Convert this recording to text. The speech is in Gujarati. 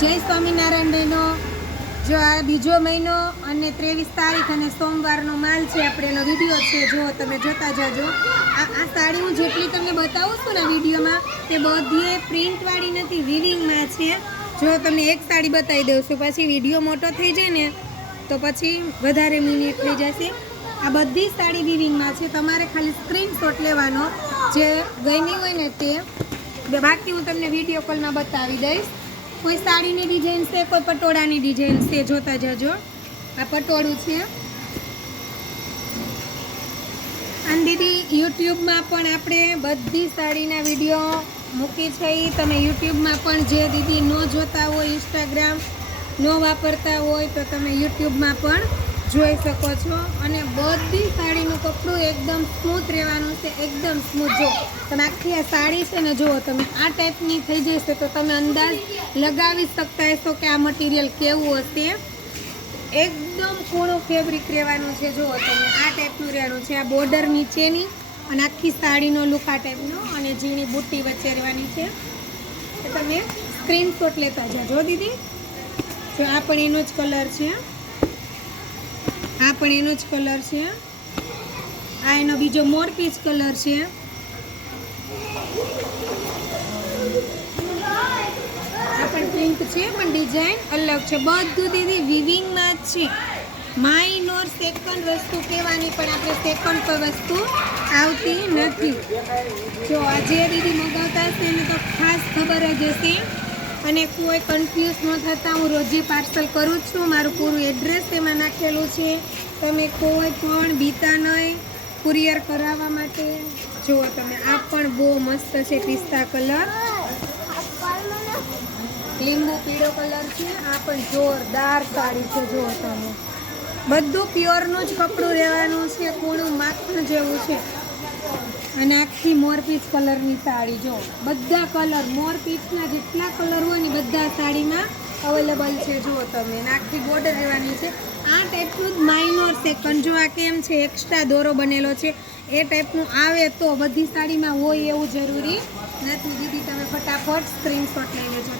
જય સ્વામિનારાયણ બહેનો. જો આ બીજો મહિનો અને 23 તારીખ અને સોમવારનો માલ છે, આપણે એનો વિડીયો છે, જો તમે જોતા જાજો. આ સાડી હું જેટલી તમને બતાવું છું ને વિડીયોમાં તે બધી પ્રિન્ટવાળી નથી, વિવિંગમાં છે. જો તમને એક સાડી બતાવી દઉં છું, પછી વિડીયો મોટો થઈ જાય ને તો પછી વધારે મિનિટ થઈ જશે. આ બધી સાડી વિવિંગમાં છે, તમારે ખાલી સ્ક્રીનશોટ લેવાનો જે ગમી હોય ને તે. બાકી હું તમને વિડીયો કોલમાં બતાવી દઈશ. કોઈ સાડીની ડિઝાઇન છે, કોઈ પટોળાની ડિઝાઇન છે, જોતા જજો. આ પટોળું છે. અને દીદી યુટ્યુબમાં પણ આપણે બધી સાડીના વિડીયો મૂકી છે. તમે યુટ્યુબમાં પણ જે દીદી ન જોતા હોય, ઇન્સ્ટાગ્રામ ન વાપરતા હોય તો તમે યુટ્યુબમાં પણ જોઈ શકો છો. અને બધી સાડીનું કપડું એકદમ સ્મૂથ રહેવાનું છે, એકદમ સ્મૂથ. જો તમે આખી આ સાડી છે ને, જુઓ તમે આ ટાઈપની થઈ જશે તો તમે અંદાજ લગાવી શકતા હશો કે આ મટીરિયલ કેવું હશે. એકદમ કોણું ફેબ્રિક રહેવાનું છે. જુઓ તમે આ ટાઈપનું રહેવાનું છે. આ બોર્ડર નીચેની અને આખી સાડીનો લુક આ ટાઈપનો અને ઝીણી બુટ્ટી વચ્ચે રહેવાની છે. તમે સ્ક્રીનશોટ લેતા જાજો દીદી. જો આ પણ એનો જ કલર છે, આ પણ એનો જ કલર છે. આ એનો બીજો મોરપીચ કલર છે. આ પણ પ્રિન્ટ છે પણ ડિઝાઇન અલગ છે. બધું દીદી વિવિંગમાં જ છે. માઇનોર સેકન્ડ વસ્તુ કહેવાની પણ આપણે સેકન્ડ પર વસ્તુ આવતી નથી. જો આ જે દીદી મંગાવતા હશે એને તો ખાસ ખબર જ હશે. અને કોઈ કન્ફ્યુઝ ન થતાં હું રોજે પાર્સલ કરું છું. મારું પૂરું એડ્રેસ એમાં નાખેલું છે. તમે કોઈ પણ બીતા નહીં કુરિયર કરાવવા માટે. જુઓ તમે આ પણ બહુ મસ્ત છે, પિસ્તા કલર, લીંબુ પીળો કલર છે. આ પણ જોરદાર સાડી છે. જુઓ તમે બધું પ્યોરનું જ કપડું રહેવાનું છે, કૂણું માખણ જેવું છે. અને આખી મોરપીચ કલરની સાડી. જો બધા કલર મોરપીચના જેટલા કલર હોય ને બધા સાડીમાં અવેલેબલ છે. જુઓ તમે આખી બોર્ડર રહેવાની છે. આ ટાઈપનું જ માઇનોર સેકન્ડ. જો આ કેમ છે, એક્સ્ટ્રા દોરો બનેલો છે, એ ટાઈપનું આવે તો બધી સાડીમાં હોય એવું જરૂરી નથી. દીદી તમે ફટાફટ સ્ક્રીનશોટ લઈ લેજો.